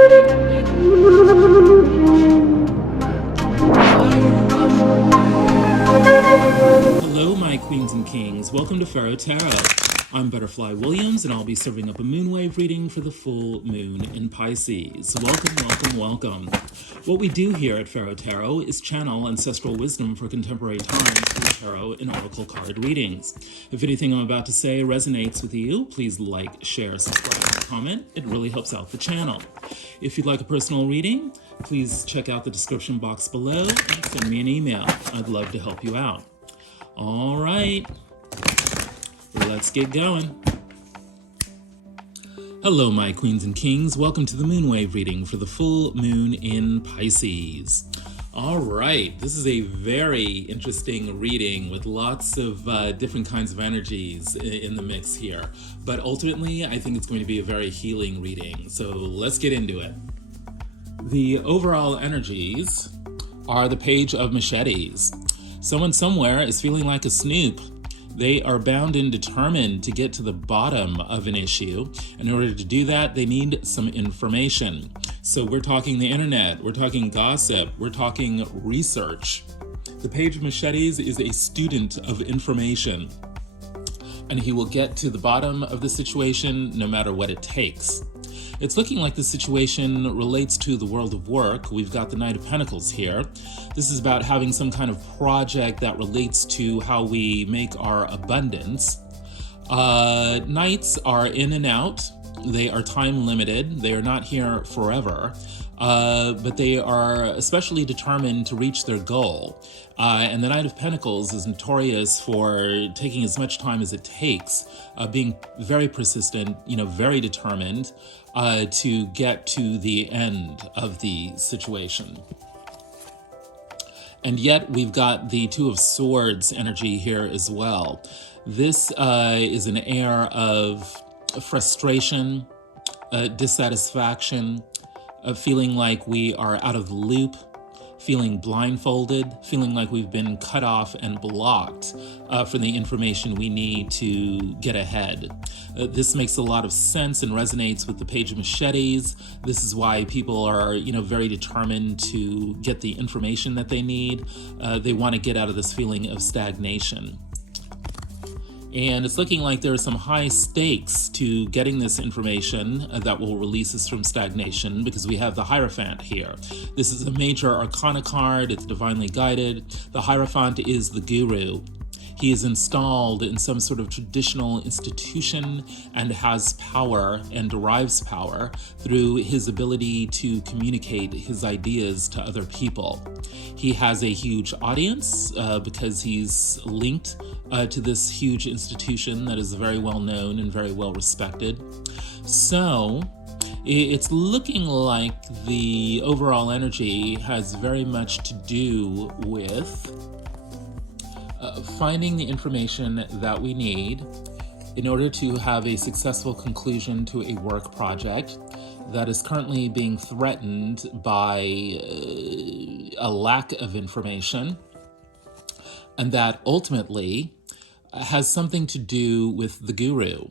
Hello, my queens and kings. Welcome to Pharaoh Tarot. I'm Butterfly Williams, and I'll be serving up a moonwave reading for the full moon in Pisces. Welcome, welcome, welcome. What we do here at Pharaoh Tarot is channel ancestral wisdom for contemporary times through tarot and oracle card readings. If anything I'm about to say resonates with you, please like, share, subscribe, and comment. It really helps out the channel. If you'd like a personal reading, please check out the description box below and send me an email. I'd love to help you out. All right, let's get going. Hello, my queens and kings. Welcome to the moonwave reading for the full moon in Pisces. All right, this is a very interesting reading with lots of different kinds of energies in the mix here. But ultimately, I think it's going to be a very healing reading. So let's get into it. The overall energies are the Page of Machetes. Someone somewhere is feeling like a snoop. They are bound and determined to get to the bottom of an issue. In order to do that, they need some information. So we're talking the internet, we're talking gossip, we're talking research. The Page of Machetes is a student of information, and he will get to the bottom of the situation no matter what it takes. It's looking like the situation relates to the world of work. We've got the Knight of Pentacles here. This is about having some kind of project that relates to how we make our abundance. Knights are in and out. They are time limited. They are not here forever. But they are especially determined to reach their goal. And the Knight of Pentacles is notorious for taking as much time as it takes, being very persistent, very determined to get to the end of the situation. And yet we've got the Two of Swords energy here as well. This is an air of frustration, dissatisfaction, feeling like we are out of the loop, feeling blindfolded, feeling like we've been cut off and blocked for the information we need to get ahead. This makes a lot of sense and resonates with the Page of Machetes. This is why people are, very determined to get the information that they need. They want to get out of this feeling of stagnation. And it's looking like there are some high stakes to getting this information that will release us from stagnation, because we have the Hierophant here. This is a major arcana card. It's divinely guided. The Hierophant is the guru. He is installed in some sort of traditional institution and has power and derives power through his ability to communicate his ideas to other people. He has a huge audience because he's linked to this huge institution that is very well known and very well respected. So it's looking like the overall energy has very much to do with finding the information that we need in order to have a successful conclusion to a work project that is currently being threatened by a lack of information, and that ultimately has something to do with the guru.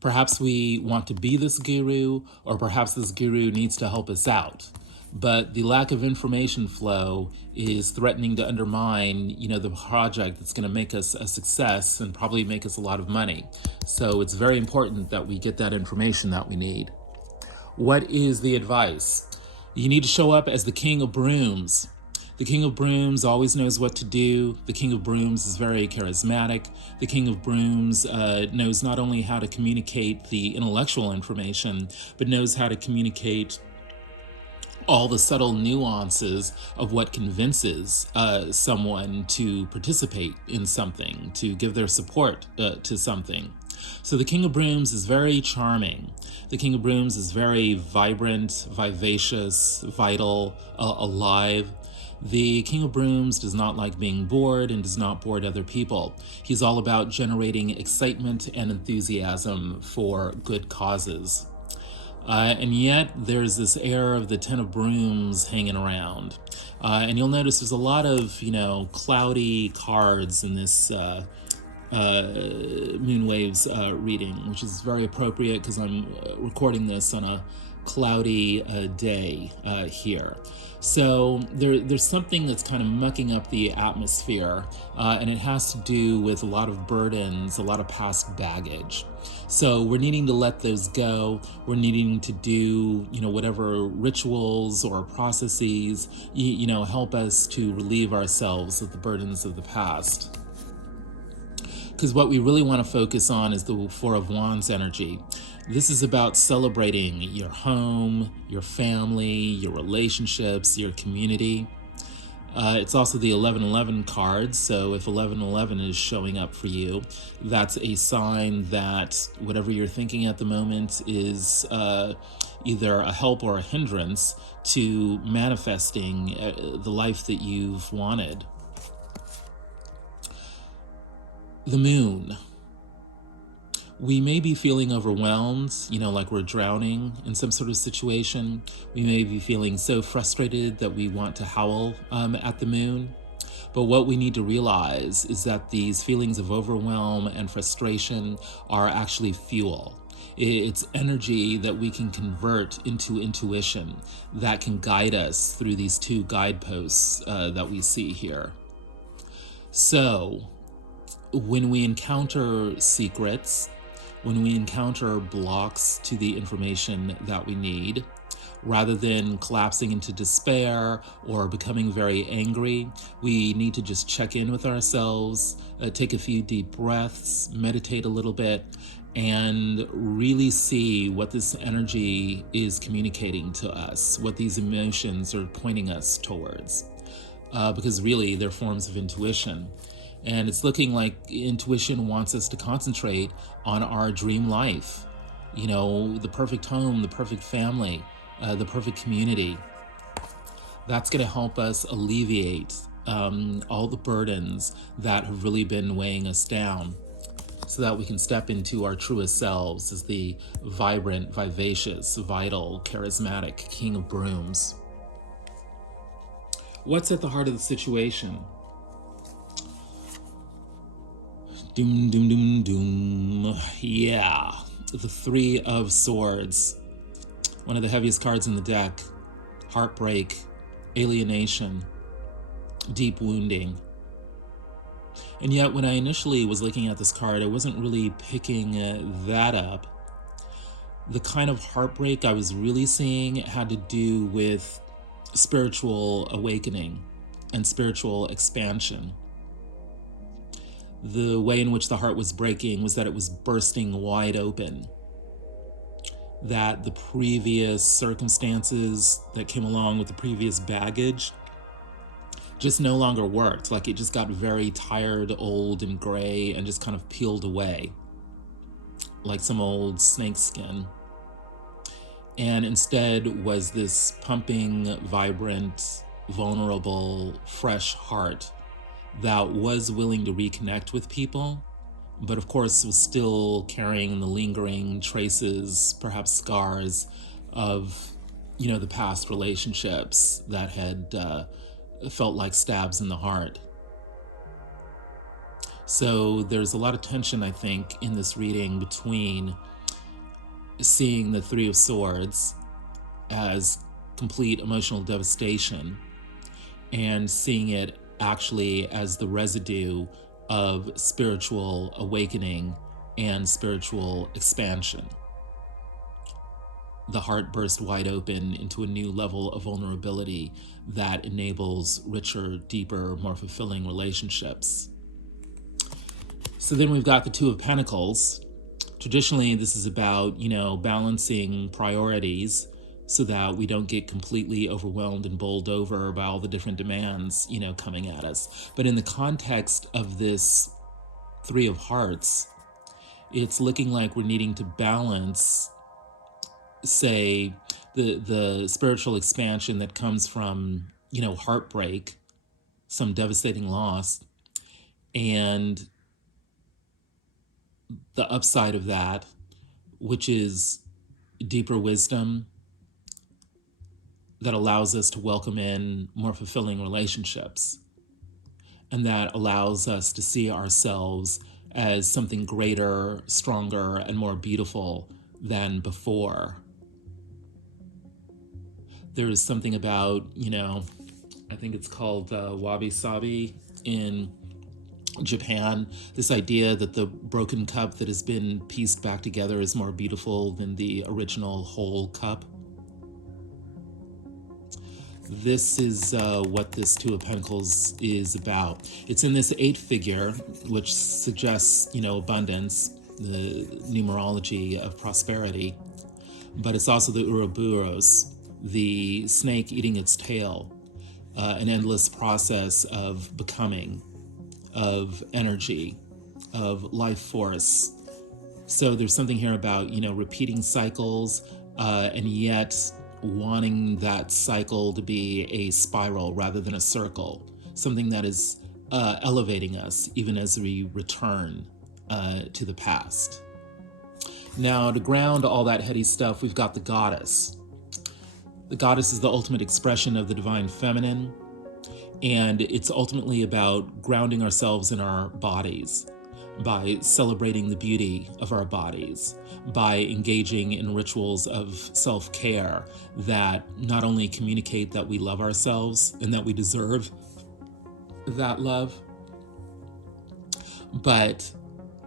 Perhaps we want to be this guru, or perhaps this guru needs to help us out. But the lack of information flow is threatening to undermine, the project that's going to make us a success and probably make us a lot of money. So it's very important that we get that information that we need. What is the advice? You need to show up as the King of Brooms. The King of Brooms always knows what to do. The King of Brooms is very charismatic. The King of Brooms knows not only how to communicate the intellectual information, but knows how to communicate all the subtle nuances of what convinces someone to participate in something, to give their support to something. So the King of Brooms is very charming. The King of Brooms is very vibrant, vivacious, vital, alive. The King of Brooms does not like being bored and does not bore other people. He's all about generating excitement and enthusiasm for good causes. And yet there's this air of the Ten of Brooms hanging around. And you'll notice there's a lot of, cloudy cards in this Moonwaves reading, which is very appropriate because I'm recording this on a cloudy day here. So there's something that's kind of mucking up the atmosphere, and it has to do with a lot of burdens, a lot of past baggage. So we're needing to let those go. We're needing to do, whatever rituals or processes, help us to relieve ourselves of the burdens of the past. Because what we really want to focus on is the Four of Wands energy. This is about celebrating your home, your family, your relationships, your community. It's also the 1111 card, so if 1111 is showing up for you, that's a sign that whatever you're thinking at the moment is either a help or a hindrance to manifesting the life that you've wanted. The moon. We may be feeling overwhelmed, like we're drowning in some sort of situation. We may be feeling so frustrated that we want to howl at the moon. But what we need to realize is that these feelings of overwhelm and frustration are actually fuel. It's energy that we can convert into intuition that can guide us through these two guideposts that we see here. So, when we encounter secrets, when we encounter blocks to the information that we need, rather than collapsing into despair or becoming very angry, we need to just check in with ourselves, take a few deep breaths, meditate a little bit, and really see what this energy is communicating to us, what these emotions are pointing us towards. Because really, they're forms of intuition. And it's looking like intuition wants us to concentrate on our dream life. The perfect home, the perfect family, the perfect community. That's going to help us alleviate all the burdens that have really been weighing us down, so that we can step into our truest selves as the vibrant, vivacious, vital, charismatic King of Brooms. What's at the heart of the situation? Doom, doom, doom, doom. Yeah. The Three of Swords. One of the heaviest cards in the deck. Heartbreak, alienation, deep wounding. And yet, when I initially was looking at this card, I wasn't really picking that up. The kind of heartbreak I was really seeing had to do with spiritual awakening and spiritual expansion. The way in which the heart was breaking was that it was bursting wide open. That the previous circumstances that came along with the previous baggage just no longer worked. Like it just got very tired, old, and gray, and just kind of peeled away like some old snake skin. And instead was this pumping, vibrant, vulnerable, fresh heart that was willing to reconnect with people, but of course was still carrying the lingering traces, perhaps scars of, the past relationships that had felt like stabs in the heart. So there's a lot of tension, I think, in this reading between seeing the Three of Swords as complete emotional devastation and seeing it actually as the residue of spiritual awakening and spiritual expansion. The heart burst wide open into a new level of vulnerability that enables richer, deeper, more fulfilling relationships. So then we've got the Two of Pentacles. Traditionally, this is about, balancing priorities so that we don't get completely overwhelmed and bowled over by all the different demands, coming at us. But in the context of this Three of Hearts, it's looking like we're needing to balance, say, the spiritual expansion that comes from, heartbreak, some devastating loss, and the upside of that, which is deeper wisdom that allows us to welcome in more fulfilling relationships, and that allows us to see ourselves as something greater, stronger, and more beautiful than before. There is something about, I think it's called wabi sabi in Japan, this idea that the broken cup that has been pieced back together is more beautiful than the original whole cup. This is what this Two of Pentacles is about. It's in this 8 figure, which suggests, abundance, the numerology of prosperity, but it's also the Ouroboros, the snake eating its tail, an endless process of becoming, of energy, of life force. So there's something here about, repeating cycles, and yet wanting that cycle to be a spiral rather than a circle, something that is elevating us even as we return to the past. Now, to ground all that heady stuff, we've got the goddess. The goddess is the ultimate expression of the divine feminine, and it's ultimately about grounding ourselves in our bodies by celebrating the beauty of our bodies, by engaging in rituals of self-care that not only communicate that we love ourselves and that we deserve that love, but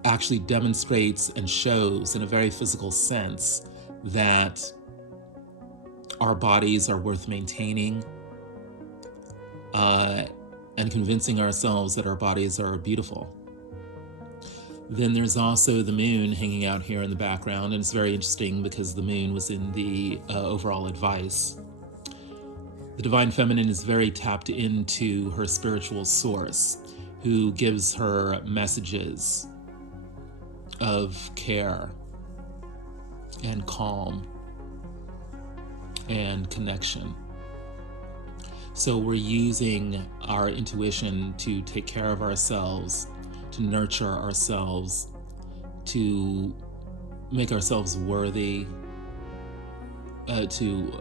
actually demonstrates and shows in a very physical sense that our bodies are worth maintaining, and convincing ourselves that our bodies are beautiful. Then there's also the moon hanging out here in the background, and it's very interesting because the moon was in the overall advice. The divine feminine is very tapped into her spiritual source, who gives her messages of care and calm and connection. So we're using our intuition to take care of ourselves, to nurture ourselves, to make ourselves worthy, to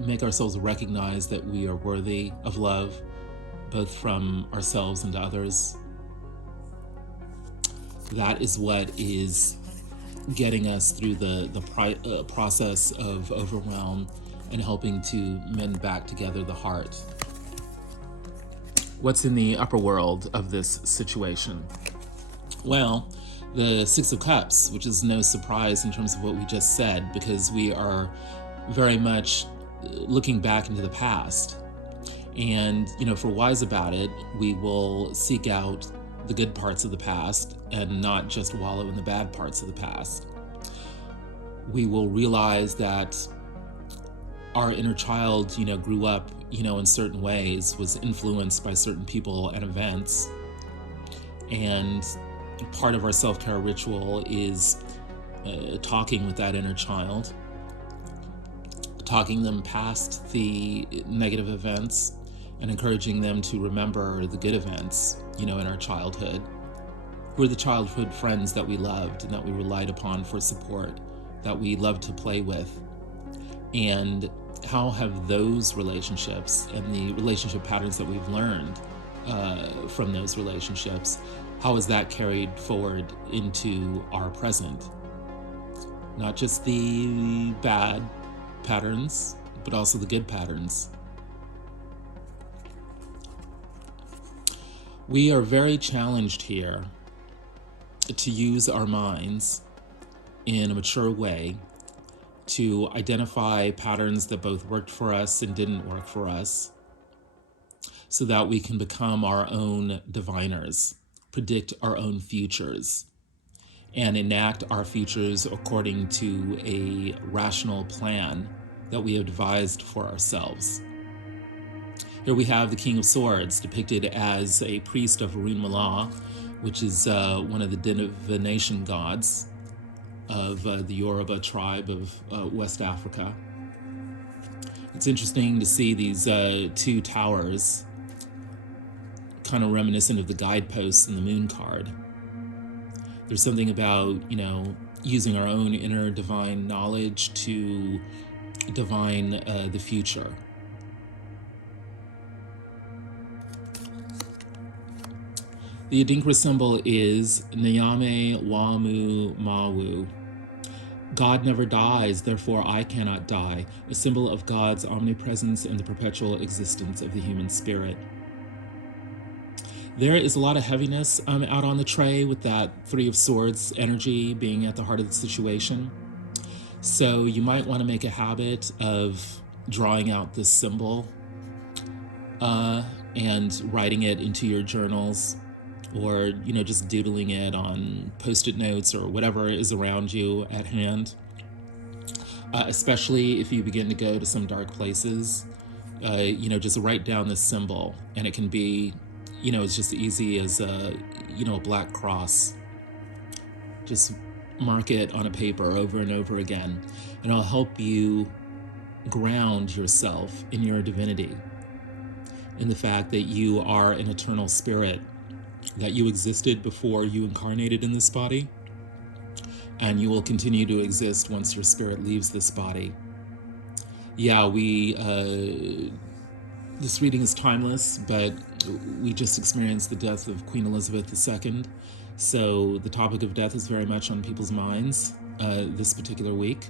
make ourselves recognize that we are worthy of love, both from ourselves and others. That is what is getting us through the process of overwhelm and helping to mend back together the heart. What's in the upper world of this situation? Well, the Six of Cups, which is no surprise in terms of what we just said, because we are very much looking back into the past. And, if we're wise about it, we will seek out the good parts of the past and not just wallow in the bad parts of the past. We will realize that our inner child, grew up, in certain ways, was influenced by certain people and events. And part of our self-care ritual is talking with that inner child, talking them past the negative events and encouraging them to remember the good events, in our childhood. Who are the childhood friends that we loved and that we relied upon for support, that we loved to play with? And how have those relationships and the relationship patterns that we've learned from those relationships, how is that carried forward into our present? Not just the bad patterns, but also the good patterns. We are very challenged here to use our minds in a mature way to identify patterns that both worked for us and didn't work for us, so that we can become our own diviners, predict our own futures, and enact our futures according to a rational plan that we have devised for ourselves. Here we have the King of Swords depicted as a priest of Arun Mala, which is one of the divination gods of the Yoruba tribe of West Africa. It's interesting to see these two towers, kind of reminiscent of the guideposts in the moon card. There's something about, using our own inner divine knowledge to divine the future. The Adinkra symbol is Nyame Wamu Mawu. God never dies, therefore I cannot die, a symbol of God's omnipresence and the perpetual existence of the human spirit. There is a lot of heaviness out on the tray with that Three of Swords energy being at the heart of the situation. So you might want to make a habit of drawing out this symbol and writing it into your journals, or just doodling it on post-it notes or whatever is around you at hand. Especially if you begin to go to some dark places, just write down this symbol, and it can be, it's just easy as a black cross. Just mark it on a paper over and over again, and it'll help you ground yourself in your divinity, in the fact that you are an eternal spirit, that you existed before you incarnated in this body, and you will continue to exist once your spirit leaves this body. Yeah, this reading is timeless, but we just experienced the death of Queen Elizabeth II, so the topic of death is very much on people's minds this particular week.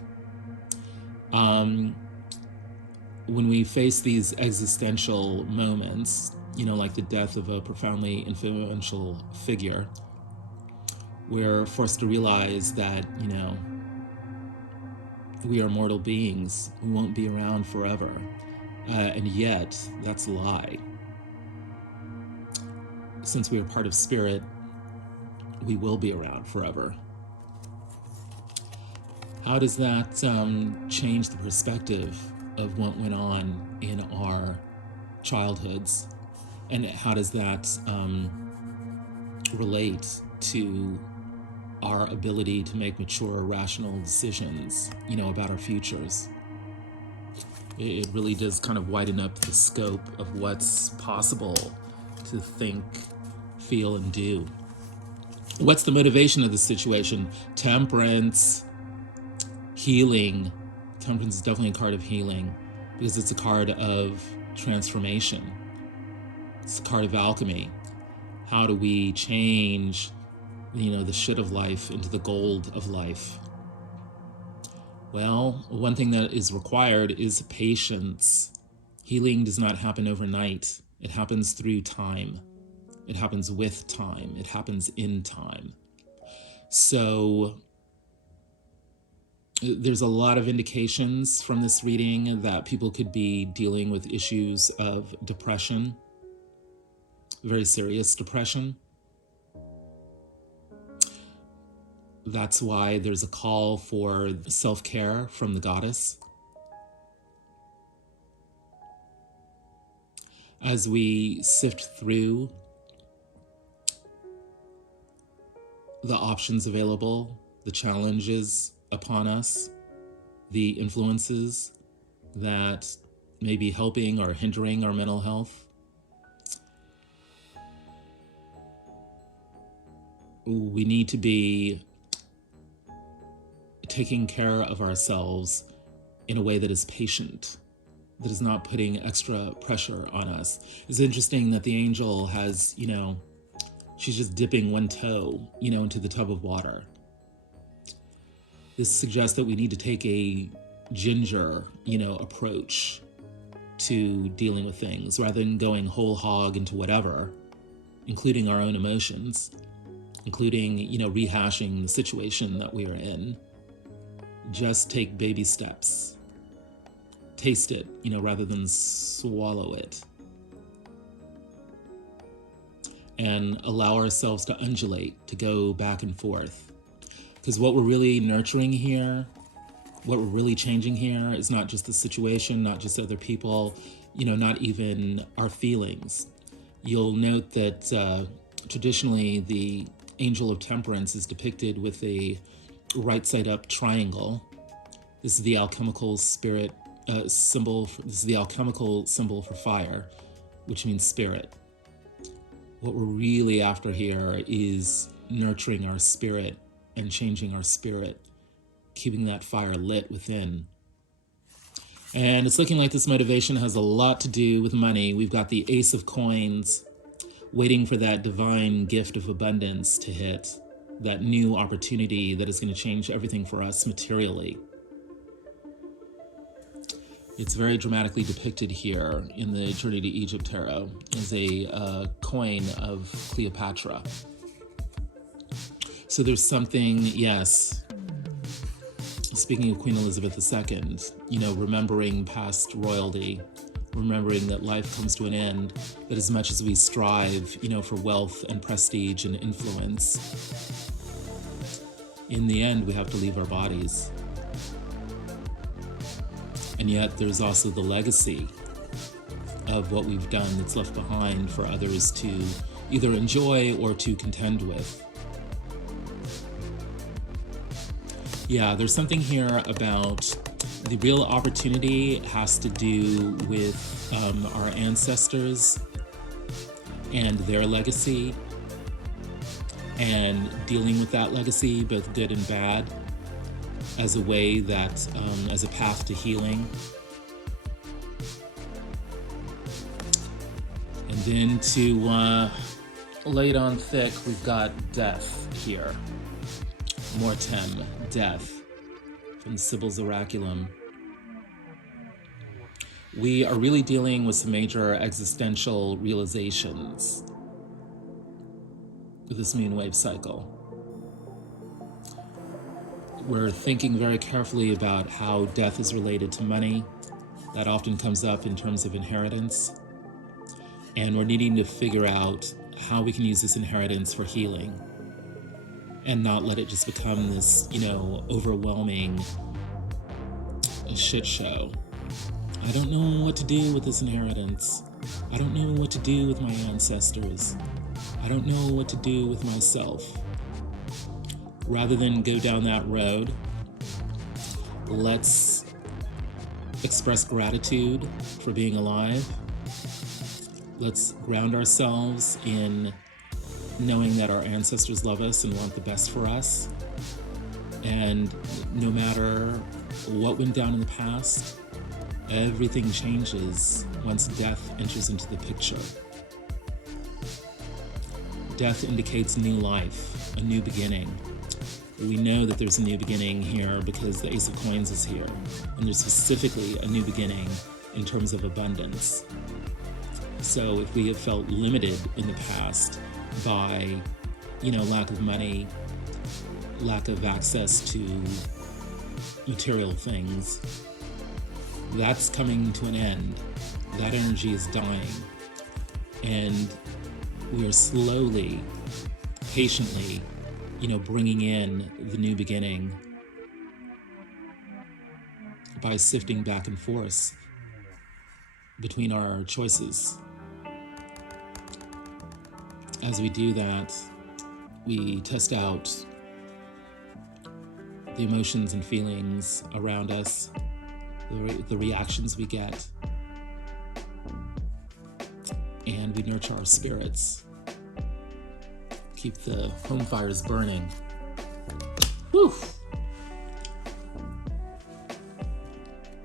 When we face these existential moments, like the death of a profoundly influential figure, we're forced to realize that, we are mortal beings who won't be around forever. And yet, that's a lie. Since we are part of spirit, we will be around forever. How does that change the perspective of what went on in our childhoods? And how does that relate to our ability to make mature, rational decisions, about our futures? It really does kind of widen up the scope of what's possible to think, feel, and do. What's the motivation of the situation? Temperance, healing. Temperance is definitely a card of healing because it's a card of transformation. It's a card of alchemy. How do we change, the shit of life into the gold of life? Well, one thing that is required is patience. Healing does not happen overnight. It happens through time. It happens with time. It happens in time. So there's a lot of indications from this reading that people could be dealing with issues of depression, very serious depression. That's why there's a call for self-care from the goddess. As we sift through the options available, the challenges upon us, the influences that may be helping or hindering our mental health, we need to be taking care of ourselves in a way that is patient, that is not putting extra pressure on us. It's interesting that the angel has, she's just dipping one toe, into the tub of water. This suggests that we need to take a ginger, approach to dealing with things rather than going whole hog into whatever, including our own emotions, including, rehashing the situation that we are in. Just take baby steps. Taste it, rather than swallow it. And allow ourselves to undulate, to go back and forth. Because what we're really nurturing here, what we're really changing here is not just the situation, not just other people, not even our feelings. You'll note that traditionally the Angel of Temperance is depicted with a right side up triangle. This is the alchemical spirit symbol. This is the alchemical symbol for fire, which means spirit. What we're really after here is nurturing our spirit and changing our spirit, keeping that fire lit within. And it's looking like this motivation has a lot to do with money. We've got the Ace of Coins waiting for that divine gift of abundance to hit. that new opportunity that is going to change everything for us materially. It's very dramatically depicted here in the Journey to Egypt Tarot as a coin of Cleopatra. So there's something, yes, speaking of Queen Elizabeth II, remembering past royalty, remembering that life comes to an end, that as much as we strive, for wealth and prestige and influence, in the end, we have to leave our bodies. And yet there's also the legacy of what we've done that's left behind for others to either enjoy or to contend with. Yeah, there's something here about the real opportunity has to do with our ancestors and their legacy, and dealing with that legacy, both good and bad, as a way that, as a path to healing. And then to lay it on thick, we've got death here. Mortem, death, from Sibyl's Oraculum. We are really dealing with some major existential realizations with this moon wave cycle. We're thinking very carefully about how death is related to money. That often comes up in terms of inheritance. And we're needing to figure out how we can use this inheritance for healing and not let it just become this, overwhelming shit show. I don't know what to do with this inheritance. I don't know what to do with my ancestors. I don't know what to do with myself. Rather than go down that road, let's express gratitude for being alive. Let's ground ourselves in knowing that our ancestors love us and want the best for us. And no matter what went down in the past, everything changes once death enters into the picture. Death indicates new life, a new beginning. We know that there's a new beginning here because the Ace of Coins is here. And there's specifically a new beginning in terms of abundance. So if we have felt limited in the past by, lack of money, lack of access to material things, that's coming to an end. That energy is dying. And we are slowly, patiently, bringing in the new beginning by sifting back and forth between our choices. As we do that, we test out the emotions and feelings around us, the reactions we get, and we nurture our spirits. Keep the home fires burning. Whew.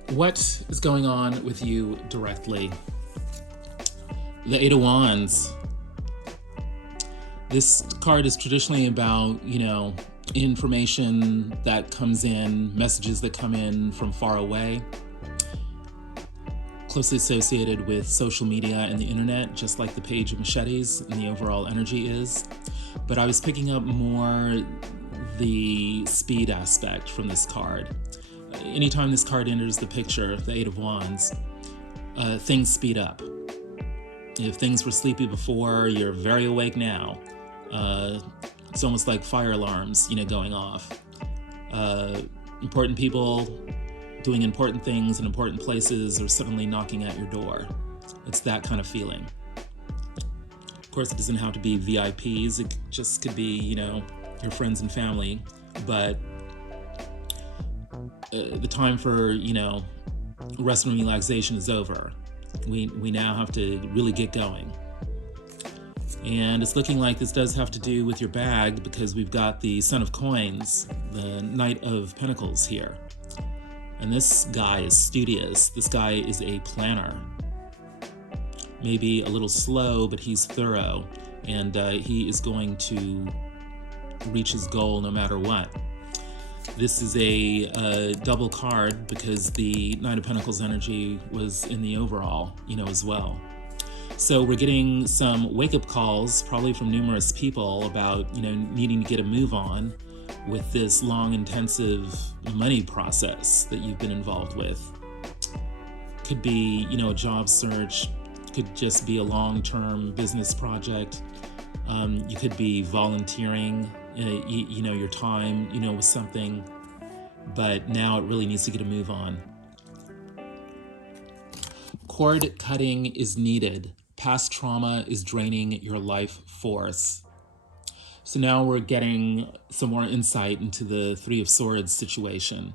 What is going on with you directly? The Eight of Wands. This card is traditionally about, information that comes in, messages that come in from far away, closely associated with social media and the internet, just like the Page of Machetes and the overall energy is. But I was picking up more the speed aspect from this card. Anytime this card enters the picture, the Eight of Wands, things speed up. If things were sleepy before, you're very awake now. It's almost like fire alarms, going off. Important people doing important things in important places are suddenly knocking at your door. It's that kind of feeling. Of course, it doesn't have to be VIPs. It just could be, your friends and family. But the time for, rest and relaxation is over. We now have to really get going. And it's looking like this does have to do with your bag because we've got the Son of Coins, the Knight of Pentacles here. And this guy is studious. This guy is a planner. Maybe a little slow, but he's thorough. And he is going to reach his goal no matter what. This is a double card because the Nine of Pentacles energy was in the overall, as well. So we're getting some wake-up calls, probably from numerous people, about, needing to get a move on with this long, intensive money process that you've been involved with. Could be, a job search, could just be a long-term business project. You could be volunteering, your time, with something, but now it really needs to get a move on. Cord cutting is needed. Past trauma is draining your life force. So now we're getting some more insight into the Three of Swords situation.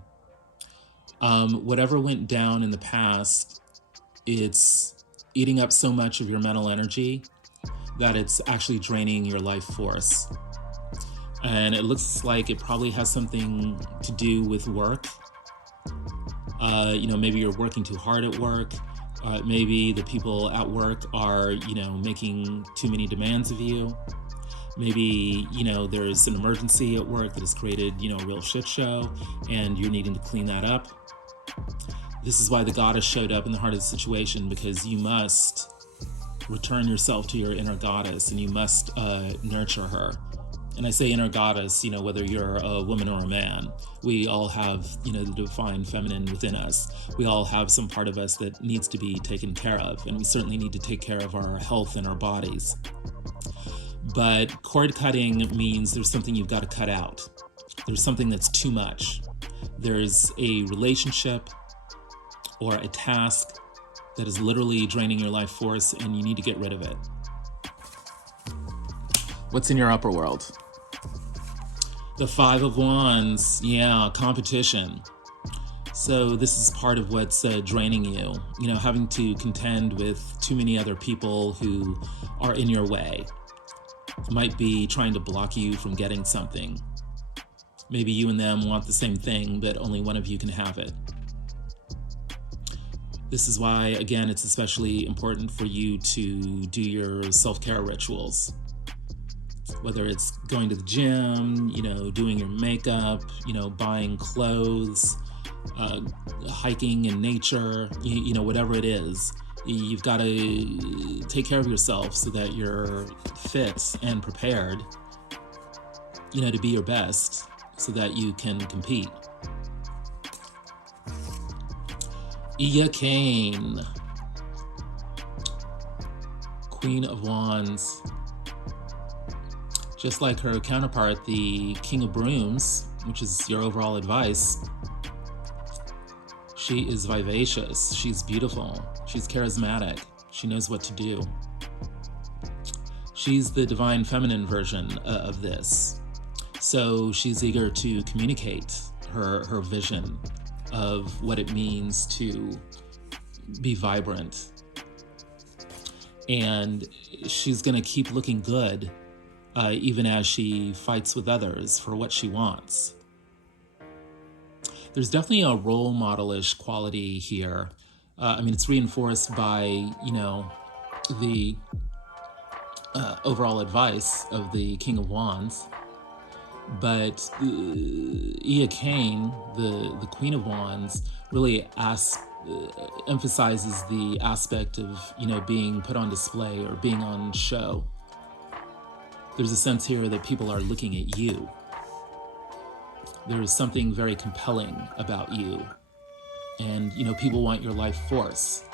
Whatever went down in the past, it's eating up so much of your mental energy that it's actually draining your life force. And it looks like it probably has something to do with work. Maybe you're working too hard at work. Maybe the people at work are, making too many demands of you. Maybe, there's an emergency at work that has created, a real shit show, and you're needing to clean that up. This is why the goddess showed up in the heart of the situation, because you must return yourself to your inner goddess, and you must nurture her. And I say inner goddess, whether you're a woman or a man, we all have, the divine feminine within us. We all have some part of us that needs to be taken care of, and we certainly need to take care of our health and our bodies. But cord cutting means there's something you've got to cut out. There's something that's too much. There's a relationship or a task that is literally draining your life force, and you need to get rid of it. What's in your upper world? The Five of Wands, competition. So this is part of what's draining you, having to contend with too many other people who are in your way. Might be trying to block you from getting something. Maybe you and them want the same thing, but only one of you can have it. This is why, again, it's especially important for you to do your self-care rituals. Whether it's going to the gym, doing your makeup, buying clothes, hiking in nature, whatever it is, you've got to take care of yourself so that you're fit and prepared, to be your best so that you can compete. Iya Kane, Queen of Wands. Just like her counterpart, the King of Brooms, which is your overall advice, she is vivacious, she's beautiful, she's charismatic, she knows what to do. She's the divine feminine version of this. So she's eager to communicate her vision of what it means to be vibrant. And she's gonna keep looking good even as she fights with others for what she wants. There's definitely a role model-ish quality here. It's reinforced by, the overall advice of the King of Wands. But Iya Kane, the Queen of Wands, really emphasizes the aspect of, being put on display or being on show. There's a sense here that people are looking at you. There's something very compelling about you. And, people want your life force.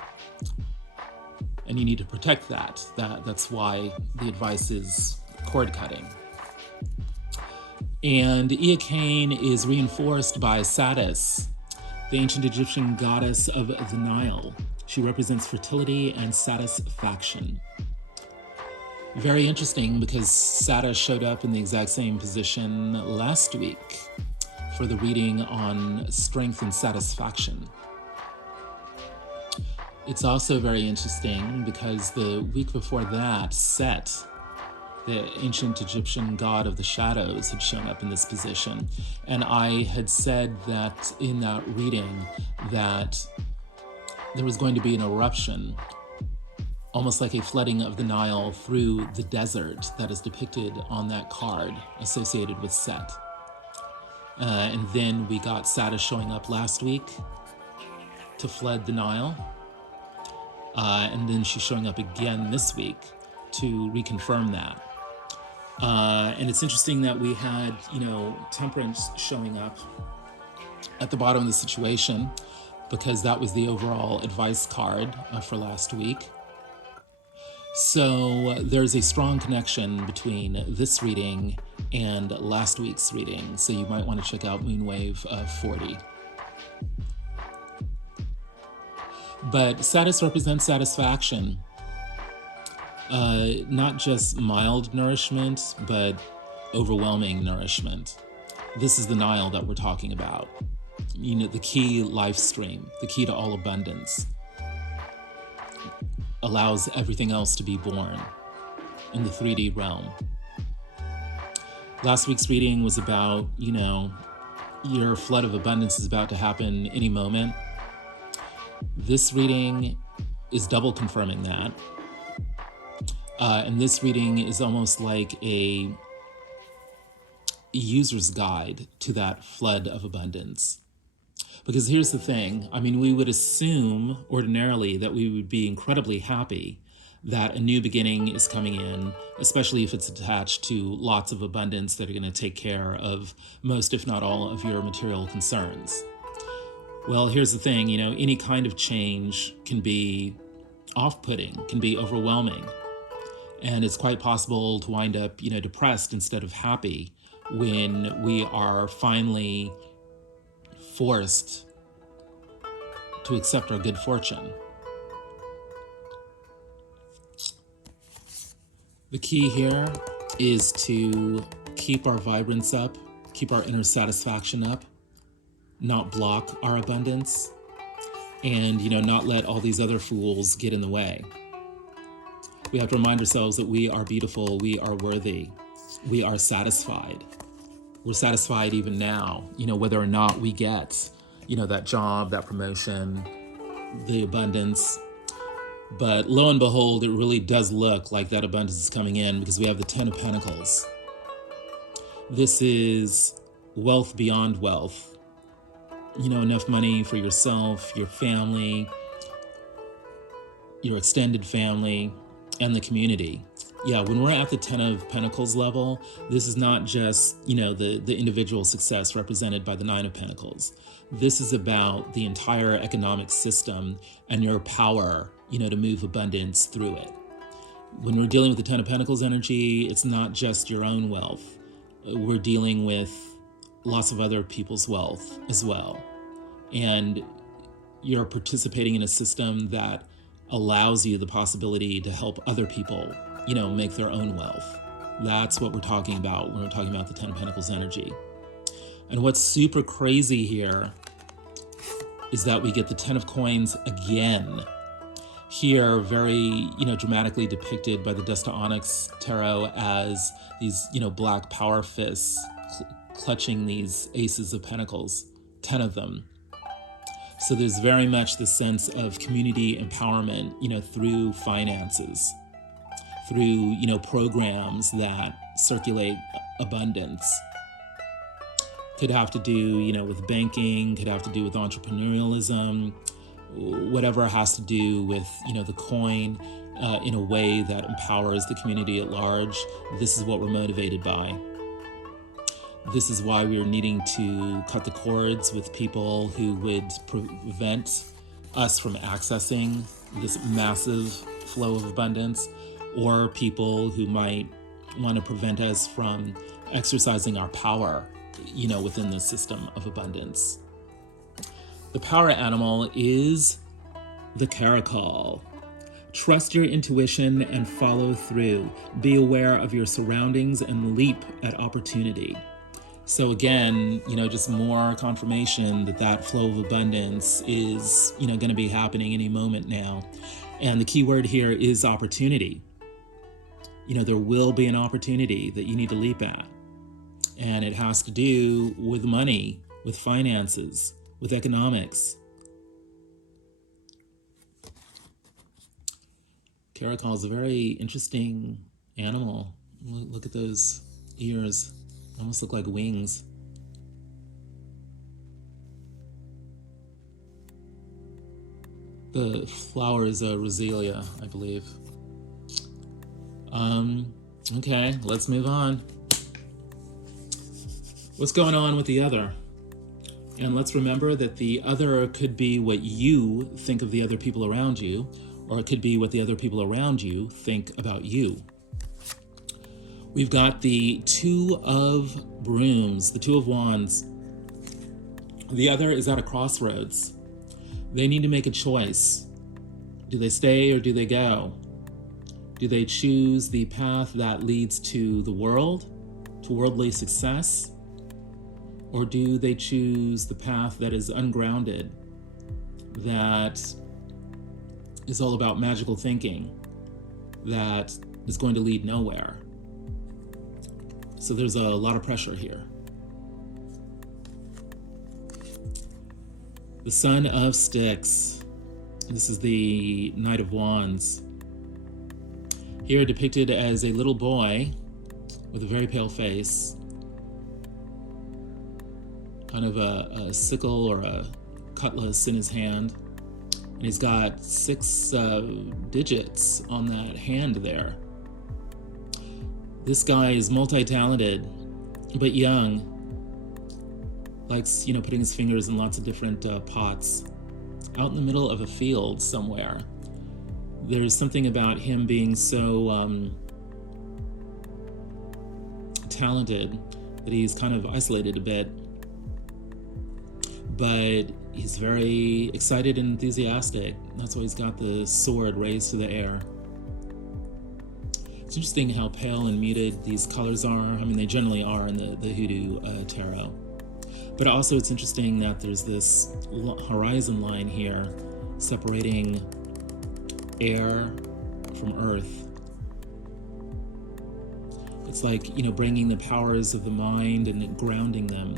And you need to protect that. That's why the advice is cord cutting. And Iya Kane is reinforced by Atis, the ancient Egyptian goddess of the Nile. She represents fertility and satisfaction. Very interesting because Atis showed up in the exact same position last week for the reading on strength and satisfaction. It's also very interesting because the week before that, Set, the ancient Egyptian god of the shadows, had shown up in this position. And I had said that in that reading that there was going to be an eruption almost like a flooding of the Nile through the desert that is depicted on that card associated with Set. And then we got Satis showing up last week to flood the Nile. And then she's showing up again this week to reconfirm that. And it's interesting that we had, Temperance showing up at the bottom of the situation, because that was the overall advice card for last week. So there's a strong connection between this reading and last week's reading. So you might want to check out Moonwave 40. But Satis represents satisfaction. Not just mild nourishment, but overwhelming nourishment. This is the Nile that we're talking about. The key life stream, the key to all abundance, allows everything else to be born in the 3D realm. Last week's reading was about, your flood of abundance is about to happen any moment. This reading is double confirming that. And this reading is almost like a user's guide to that flood of abundance. Because here's the thing, we would assume ordinarily that we would be incredibly happy that a new beginning is coming in, especially if it's attached to lots of abundance that are going to take care of most, if not all, of your material concerns. Well, here's the thing, any kind of change can be off-putting, can be overwhelming. And it's quite possible to wind up, depressed instead of happy when we are finally forced to accept our good fortune. The key here is to keep our vibrance up, keep our inner satisfaction up, not block our abundance, and, not let all these other fools get in the way. We have to remind ourselves that we are beautiful, we are worthy, we are satisfied. We're satisfied even now, whether or not we get, that job, that promotion, the abundance. But lo and behold, it really does look like that abundance is coming in, because we have the 10 of Pentacles. This is wealth beyond wealth. Enough money for yourself, your family, your extended family, and the community. Yeah, when we're at the 10 of Pentacles level, this is not just, the individual success represented by the 9 of Pentacles. This is about the entire economic system and your power, to move abundance through it. When we're dealing with the 10 of Pentacles energy, it's not just your own wealth. We're dealing with lots of other people's wealth as well. And you're participating in a system that allows you the possibility to help other people, make their own wealth. That's what we're talking about when we're talking about the 10 of Pentacles energy. And what's super crazy here is that we get the 10 of Coins again. Here, very, dramatically depicted by the Dust to Onyx tarot as these, black power fists clutching these aces of pentacles, 10 of them. So there's very much the sense of community empowerment, through finances, through, programs that circulate abundance. Could have to do, with banking, could have to do with entrepreneurialism, whatever has to do with, the coin in a way that empowers the community at large. This is what we're motivated by. This is why we are needing to cut the cords with people who would prevent us from accessing this massive flow of abundance, or people who might want to prevent us from exercising our power, within the system of abundance. The power animal is the caracal. Trust your intuition and follow through. Be aware of your surroundings and leap at opportunity. So again, just more confirmation that flow of abundance is, going to be happening any moment now. And the key word here is opportunity. There will be an opportunity that you need to leap at. And it has to do with money, with finances, with economics. Caracal is a very interesting animal. Look at those ears. Almost look like wings. The flower is a Roselia, I believe. Okay, let's move on. What's going on with the other? And let's remember that the other could be what you think of the other people around you, or it could be what the other people around you think about you. We've got the Two of Brooms, the Two of Wands. The other is at a crossroads. They need to make a choice. Do they stay or do they go? Do they choose the path that leads to the world, to worldly success? Or do they choose the path that is ungrounded, that is all about magical thinking, that is going to lead nowhere? So there's a lot of pressure here. The Son of Sticks. This is the Knight of Wands. Here depicted as a little boy with a very pale face, kind of a sickle or a cutlass in his hand. And he's got 6 digits on that hand there. This guy is multi-talented, but young. Likes, putting his fingers in lots of different pots. Out in the middle of a field somewhere. There's something about him being so talented that he's kind of isolated a bit. But he's very excited and enthusiastic. That's why he's got the sword raised to the air. It's interesting how pale and muted these colors are. I mean, they generally are in the Hoodoo tarot. But also it's interesting that there's this horizon line here separating air from earth. It's like, bringing the powers of the mind and grounding them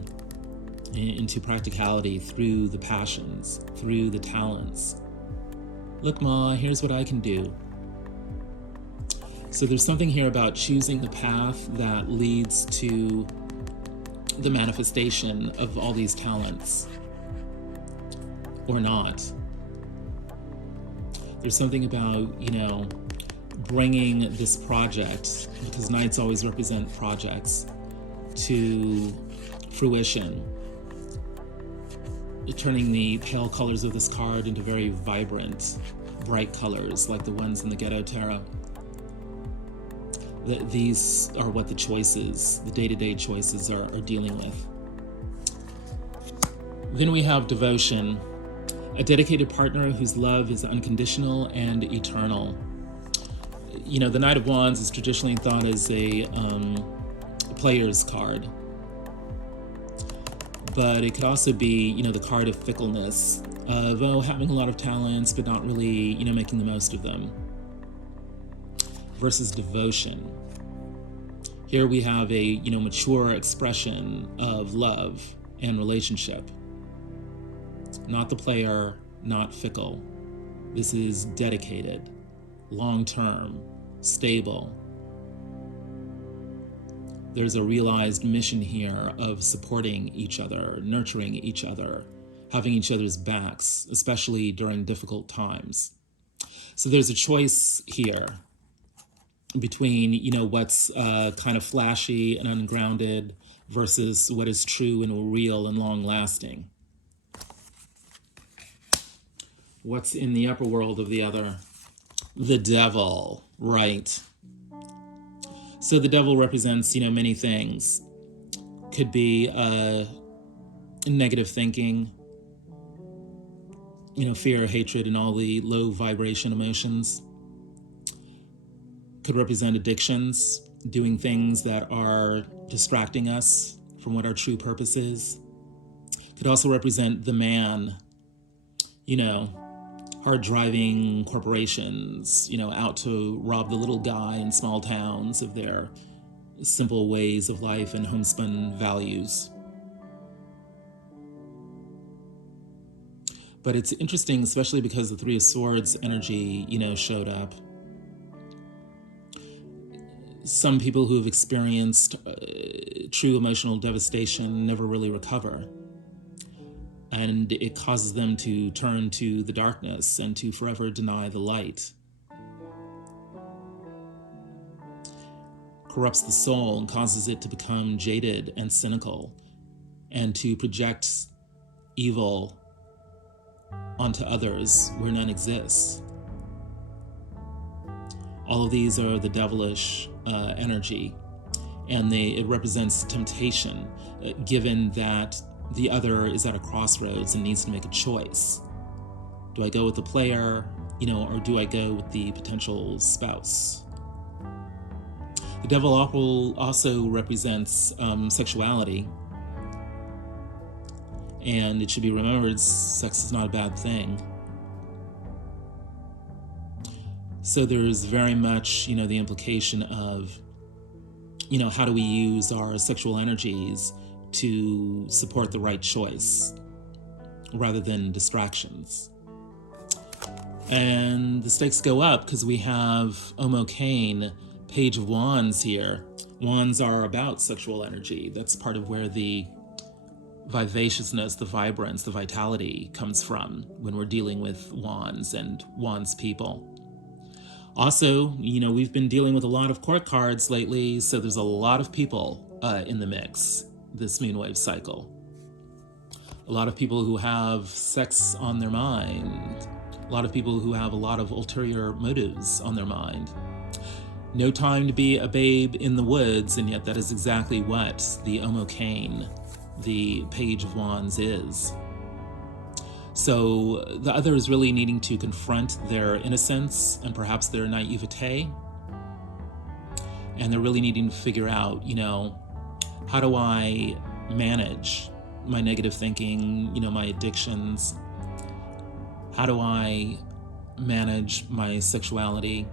into practicality through the passions, through the talents. Look, Ma, here's what I can do. So there's something here about choosing the path that leads to the manifestation of all these talents, or not. There's something about, bringing this project, because Knights always represent projects, to fruition. Turning the pale colors of this card into very vibrant, bright colors, like the ones in the Ghetto tarot. These are what the choices, the day-to-day choices are dealing with. Then we have devotion, a dedicated partner whose love is unconditional and eternal. The Knight of Wands is traditionally thought as a player's card. But it could also be, the card of fickleness, of, having a lot of talents, but not really, making the most of them. Versus devotion. Here we have a, mature expression of love and relationship. Not the player, not fickle. This is dedicated, long-term, stable. There's a realized mission here of supporting each other, nurturing each other, having each other's backs, especially during difficult times. So there's a choice here between, what's kind of flashy and ungrounded versus what is true and real and long-lasting. What's in the upper world of the other? The devil, right. So the devil represents, many things. Could be negative thinking, fear, hatred, and all the low vibration emotions. Could represent addictions, doing things that are distracting us from what our true purpose is. Could also represent the man, hard-driving corporations, out to rob the little guy in small towns of their simple ways of life and homespun values. But it's interesting, especially because the Three of Swords energy, showed up. some people who have experienced true emotional devastation never really recover. And it causes them to turn to the darkness and to forever deny the light. Corrupts the soul and causes it to become jaded and cynical, and to project evil onto others where none exists. All of these are the devilish energy, and it represents temptation, given that the other is at a crossroads and needs to make a choice. Do I go with the player, or do I go with the potential spouse? The devil also represents sexuality, and it should be remembered sex is not a bad thing. So there's very much, the implication of, how do we use our sexual energies to support the right choice rather than distractions. And the stakes go up because we have Omo Kane, Page of Wands here. Wands are about sexual energy. That's part of where the vivaciousness, the vibrance, the vitality comes from when we're dealing with wands and wands people. Also, we've been dealing with a lot of court cards lately, so there's a lot of people in the mix this moonwave cycle. A lot of people who have sex on their mind. A lot of people who have a lot of ulterior motives on their mind. No time to be a babe in the woods, and yet that is exactly what the Omo Kane, the Page of Wands, is. So the other is really needing to confront their innocence and perhaps their naivete. And they're really needing to figure out, how do I manage my negative thinking, my addictions? How do I manage my sexuality?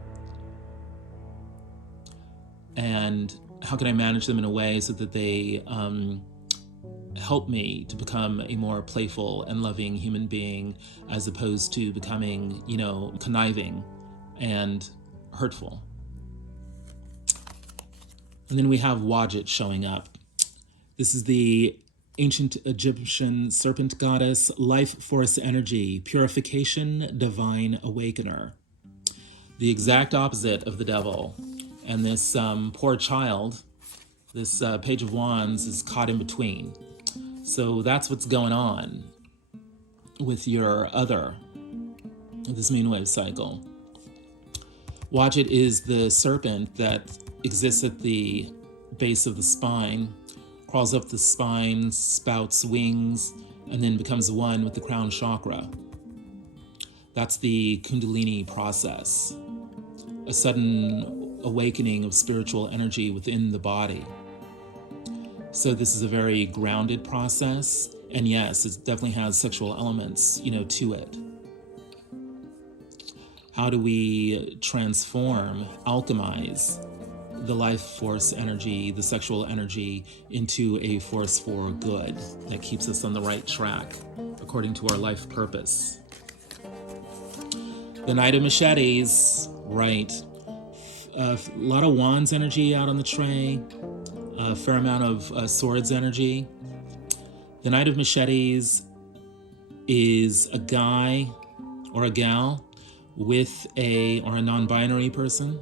And how can I manage them in a way so that they help me to become a more playful and loving human being, as opposed to becoming, conniving and hurtful. And then we have Wadjet showing up. This is the ancient Egyptian serpent goddess, life force energy, purification, divine awakener. The exact opposite of the devil. And this poor child, this Page of Wands, is caught in between. So that's what's going on with your other, this moonwave cycle. Wadjet is the serpent that exists at the base of the spine, crawls up the spine, spouts wings, and then becomes one with the crown chakra. That's the Kundalini process, a sudden awakening of spiritual energy within the body. So this is a very grounded process, and yes, it definitely has sexual elements, to it. How do we transform, alchemize the life force energy, the sexual energy, into a force for good that keeps us on the right track according to our life purpose? The Knight of Machetes, right. A lot of wands energy out on the tray, a fair amount of swords energy. The Knight of Machetes is a guy or a gal with or a non-binary person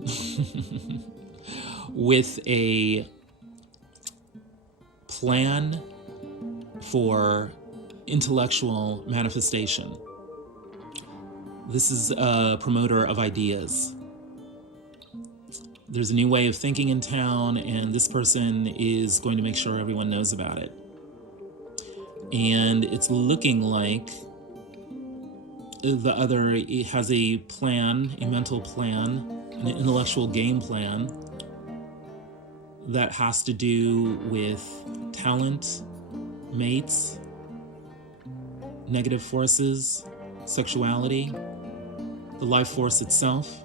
with a plan for intellectual manifestation. This is a promoter of ideas. There's a new way of thinking in town, and this person is going to make sure everyone knows about it. And it's looking like the other has a plan, a mental plan, an intellectual game plan that has to do with talent, mates, negative forces, sexuality, the life force itself.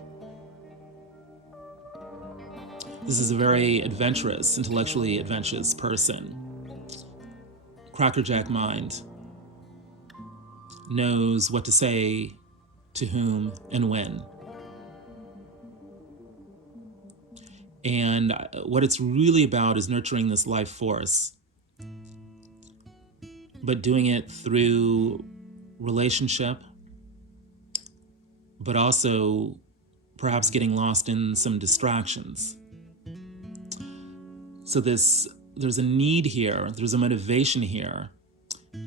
This is a very adventurous, intellectually adventurous person. Crackerjack mind. Knows what to say to whom and when. And what it's really about is nurturing this life force, but doing it through relationship, but also perhaps getting lost in some distractions. So there's a need here, there's a motivation here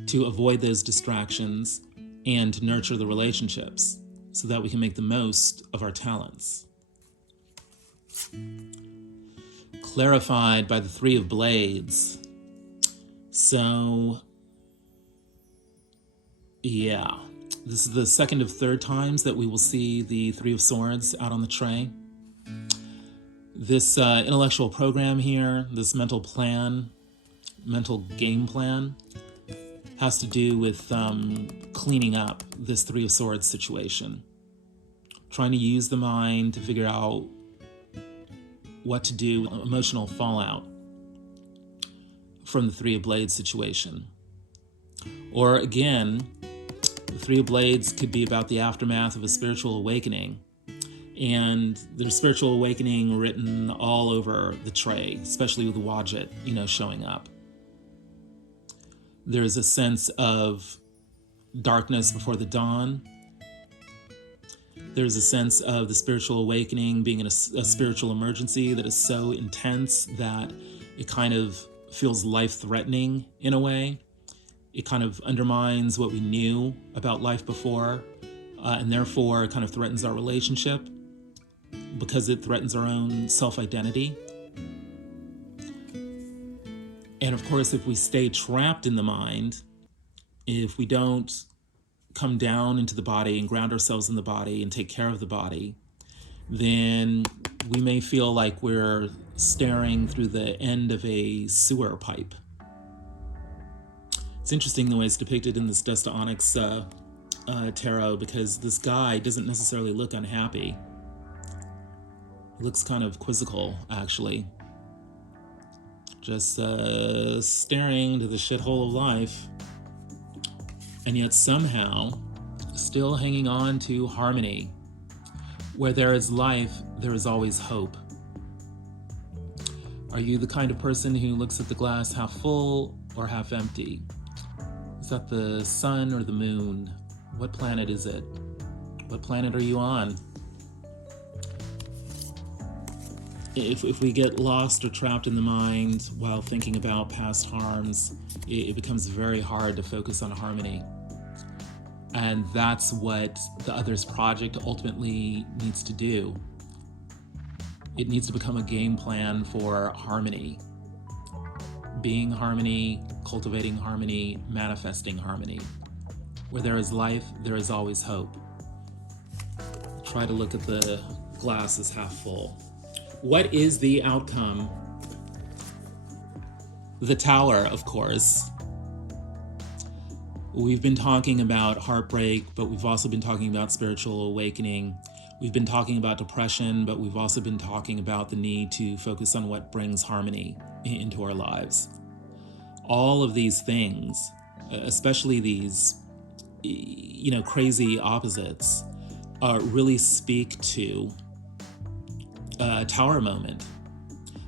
to avoid those distractions and to nurture the relationships so that we can make the most of our talents. Clarified by the Three of Blades. So, yeah, this is the second of third times that we will see the Three of Swords out on the tray. This intellectual program here, this mental plan, mental game plan, has to do with cleaning up this Three of Swords situation. Trying to use the mind to figure out what to do, emotional fallout from the Three of Blades situation. Or again, the Three of Blades could be about the aftermath of a spiritual awakening. And there's spiritual awakening written all over the tray, especially with the Wadjet, showing up. There's a sense of darkness before the dawn. There's a sense of the spiritual awakening being a spiritual emergency that is so intense that it kind of feels life-threatening in a way. It kind of undermines what we knew about life before, and therefore it kind of threatens our relationship because it threatens our own self-identity. And of course, if we stay trapped in the mind, if we don't come down into the body and ground ourselves in the body and take care of the body, then we may feel like we're staring through the end of a sewer pipe. It's interesting the way it's depicted in this Dust to Onyx tarot, because this guy doesn't necessarily look unhappy. He looks kind of quizzical, actually. Just staring into the shithole of life. And yet somehow still hanging on to harmony. Where there is life, there is always hope. Are you the kind of person who looks at the glass half full or half empty? Is that the sun or the moon? What planet is it? What planet are you on? If we get lost or trapped in the mind while thinking about past harms, it becomes very hard to focus on harmony. And that's what the Others Project ultimately needs to do. It needs to become a game plan for harmony. Being harmony, cultivating harmony, manifesting harmony. Where there is life, there is always hope. Try to look at the glass as half full. What is the outcome? The Tower, of course. We've been talking about heartbreak, but we've also been talking about spiritual awakening. We've been talking about depression, but we've also been talking about the need to focus on what brings harmony into our lives. All of these things, especially these, crazy opposites, really speak to a tower moment.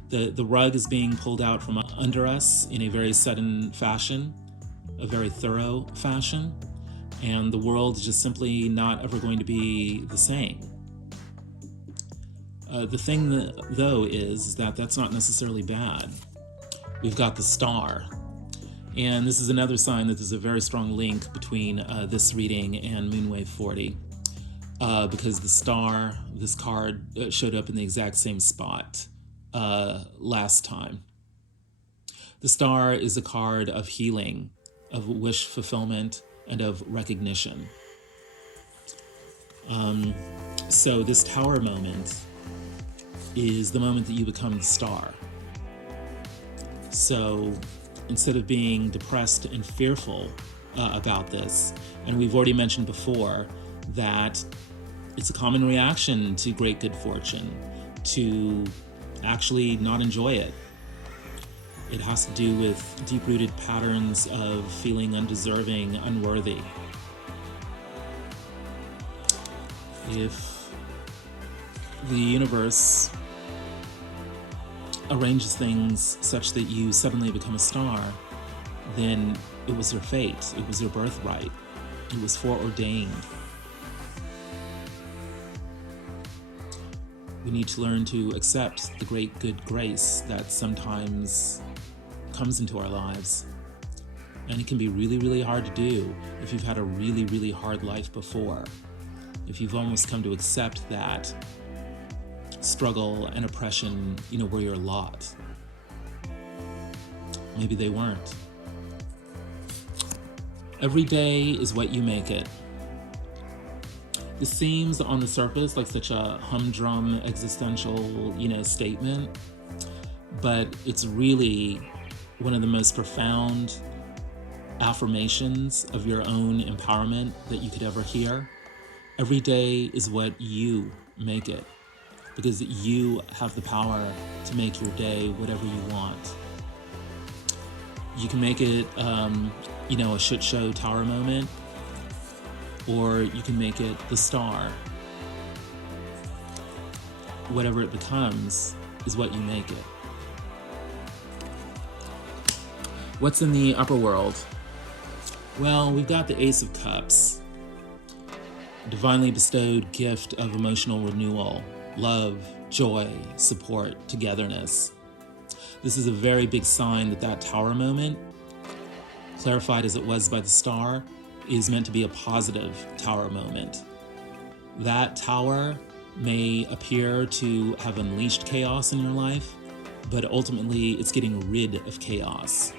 The rug is being pulled out from under us in a very sudden fashion, a very thorough fashion, and the world is just simply not ever going to be the same. The thing, though, is that that's not necessarily bad. We've got the Star, and this is another sign that there's a very strong link between this reading and Moonwave 40, because the Star, this card, showed up in the exact same spot last time. The Star is a card of healing, of wish fulfillment, and of recognition. So this Tower moment is the moment that you become the Star. So instead of being depressed and fearful about this, and we've already mentioned before that it's a common reaction to great good fortune to actually not enjoy it. It has to do with deep-rooted patterns of feeling undeserving, unworthy. If the universe arranges things such that you suddenly become a star, then it was your fate. It was your birthright. It was foreordained. We need to learn to accept the great good grace that sometimes comes into our lives. And it can be really, really hard to do if you've had a really, really hard life before. If you've almost come to accept that struggle and oppression, were your lot. Maybe they weren't. Every day is what you make it. This seems on the surface like such a humdrum existential, statement, but it's really one of the most profound affirmations of your own empowerment that you could ever hear. Every day is what you make it, because you have the power to make your day whatever you want. You can make it, a shit show tower moment, or you can make it the star. Whatever it becomes is what you make it. What's in the upper world? Well, we've got the Ace of Cups, divinely bestowed gift of emotional renewal, love, joy, support, togetherness. This is a very big sign that tower moment, clarified as it was by the star, is meant to be a positive tower moment. That tower may appear to have unleashed chaos in your life, but ultimately it's getting rid of chaos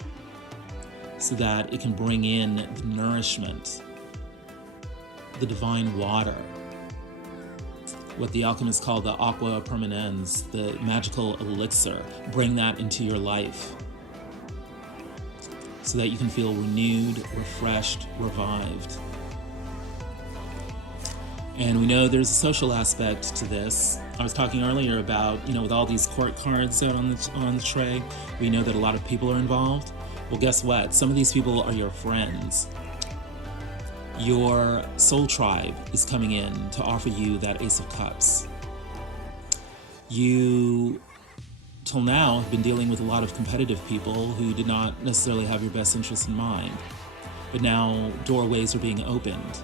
so that it can bring in the nourishment, the divine water, what the alchemists call the aqua permanens, the magical elixir. Bring that into your life so that you can feel renewed, refreshed, revived. And we know there's a social aspect to this. I was talking earlier about, with all these court cards out on the tray, we know that a lot of people are involved. Well, guess what? Some of these people are your friends. Your soul tribe is coming in to offer you that Ace of Cups. You, till now, have been dealing with a lot of competitive people who did not necessarily have your best interests in mind. But now doorways are being opened.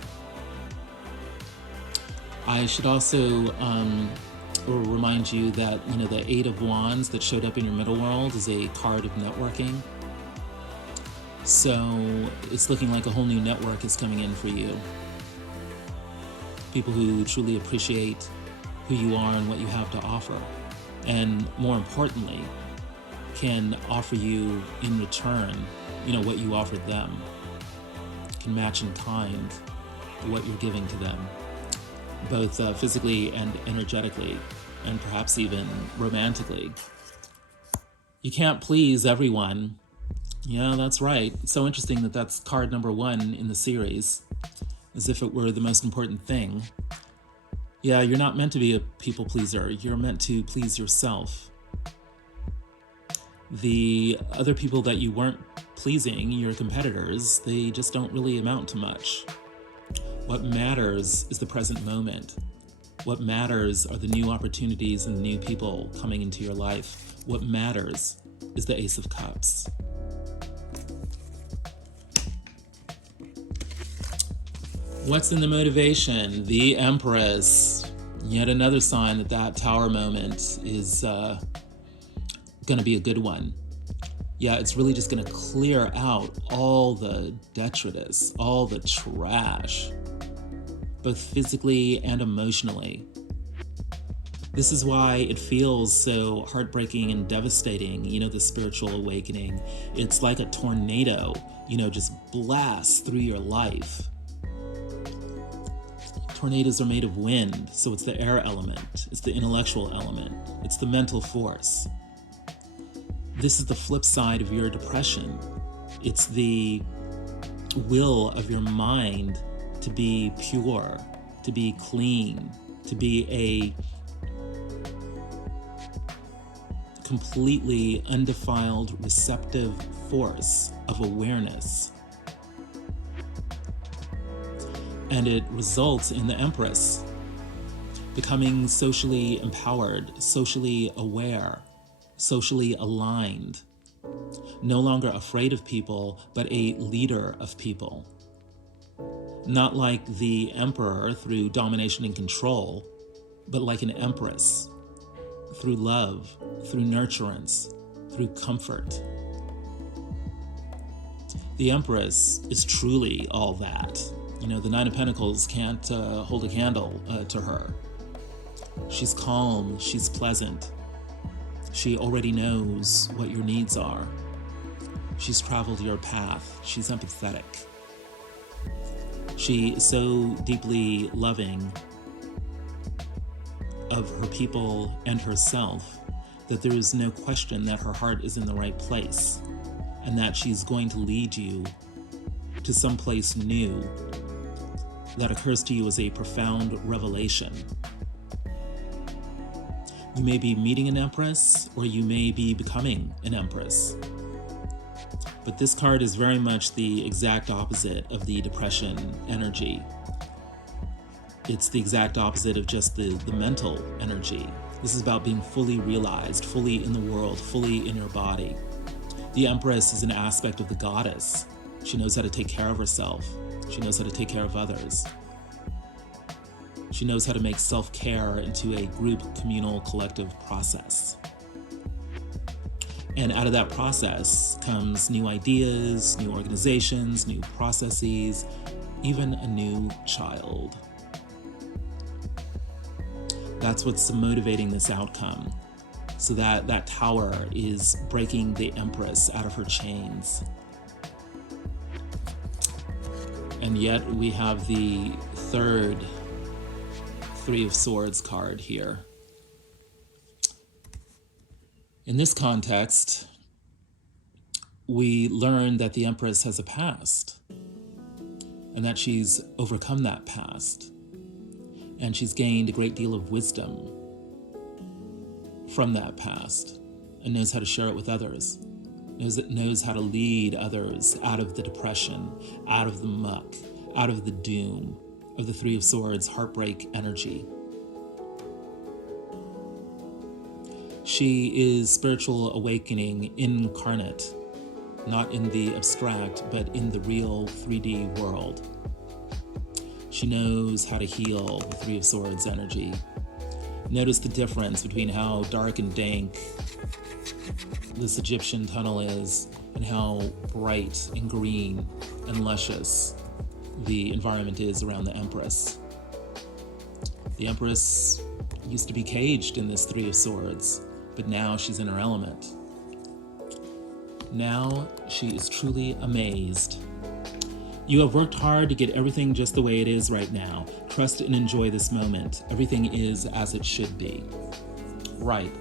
I should also remind you that, the Eight of Wands that showed up in your middle world is a card of networking. So it's looking like a whole new network is coming in for you. People who truly appreciate who you are and what you have to offer. And more importantly, can offer you in return, what you offered them. Can match in kind what you're giving to them, both physically and energetically, and perhaps even romantically. You can't please everyone. Yeah, that's right. It's so interesting that that's card number 1 in the series, as if it were the most important thing. Yeah, you're not meant to be a people pleaser. You're meant to please yourself. The other people that you weren't pleasing, your competitors, they just don't really amount to much. What matters is the present moment. What matters are the new opportunities and the new people coming into your life. What matters is the Ace of Cups. What's in the motivation? The Empress. Yet another sign that tower moment is going to be a good one. Yeah, it's really just going to clear out all the detritus, all the trash, both physically and emotionally. This is why it feels so heartbreaking and devastating, the spiritual awakening. It's like a tornado, just blasts through your life. Tornadoes are made of wind, so it's the air element, it's the intellectual element, it's the mental force. This is the flip side of your depression. It's the will of your mind to be pure, to be clean, to be a completely undefiled, receptive force of awareness. And it results in the Empress becoming socially empowered, socially aware, socially aligned, no longer afraid of people, but a leader of people. Not like the emperor through domination and control, but like an empress, through love, through nurturance, through comfort. The empress is truly all that. You know, the Nine of Pentacles can't hold a candle to her. She's calm, she's pleasant. She already knows what your needs are. She's traveled your path. She's empathetic. She is so deeply loving of her people and herself that there is no question that her heart is in the right place and that she's going to lead you to some place new that occurs to you as a profound revelation. You may be meeting an empress, or you may be becoming an empress. But this card is very much the exact opposite of the depression energy. It's the exact opposite of just the mental energy. This is about being fully realized, fully in the world, fully in your body. The empress is an aspect of the goddess. She knows how to take care of herself. She knows how to take care of others. She knows how to make self-care into a group, communal, collective process. And out of that process comes new ideas, new organizations, new processes, even a new child. That's what's motivating this outcome. So that tower is breaking the empress out of her chains. And yet we have the third Three of Swords card here. In this context, we learn that the Empress has a past and that she's overcome that past, and she's gained a great deal of wisdom from that past and knows how to share it with others, knows how to lead others out of the depression, out of the muck, out of the doom of the Three of Swords heartbreak energy. She is spiritual awakening incarnate, not in the abstract, but in the real 3D world. She knows how to heal the Three of Swords energy. Notice the difference between how dark and dank this Egyptian tunnel is and how bright and green and luscious the environment is around the Empress. The Empress used to be caged in this Three of Swords, but now she's in her element. Now she is truly amazed. You have worked hard to get everything just the way it is right now. Trust and enjoy this moment. Everything is as it should be. Right.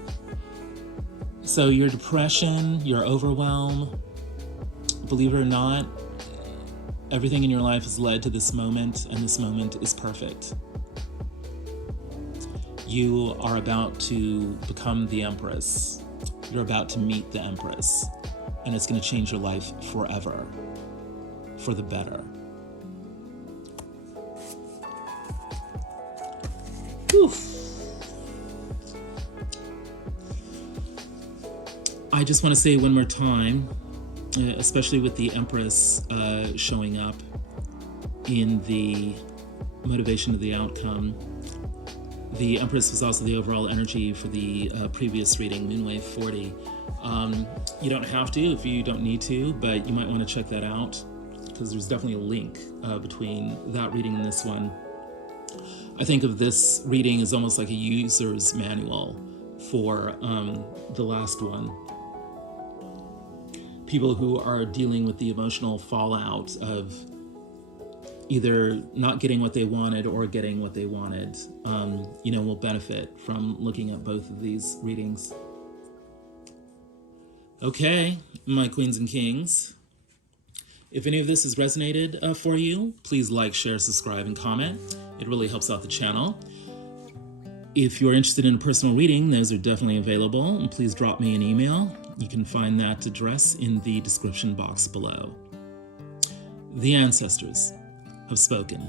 So your depression, your overwhelm, believe it or not, everything in your life has led to this moment, and this moment is perfect. You are about to become the Empress. You're about to meet the Empress, and it's going to change your life forever, for the better. Whew. I just want to say one more time, especially with the Empress showing up in the motivation of the outcome. The Empress was also the overall energy for the previous reading, Moonwave 40. You don't have to if you don't need to, but you might want to check that out because there's definitely a link between that reading and this one. I think of this reading as almost like a user's manual for the last one. People who are dealing with the emotional fallout of either not getting what they wanted or getting what they wanted, will benefit from looking at both of these readings. Okay, my queens and kings. If any of this has resonated for you, please like, share, subscribe, and comment. It really helps out the channel. If you're interested in a personal reading, those are definitely available, and please drop me an email. You can find that address in the description box below. The ancestors have spoken.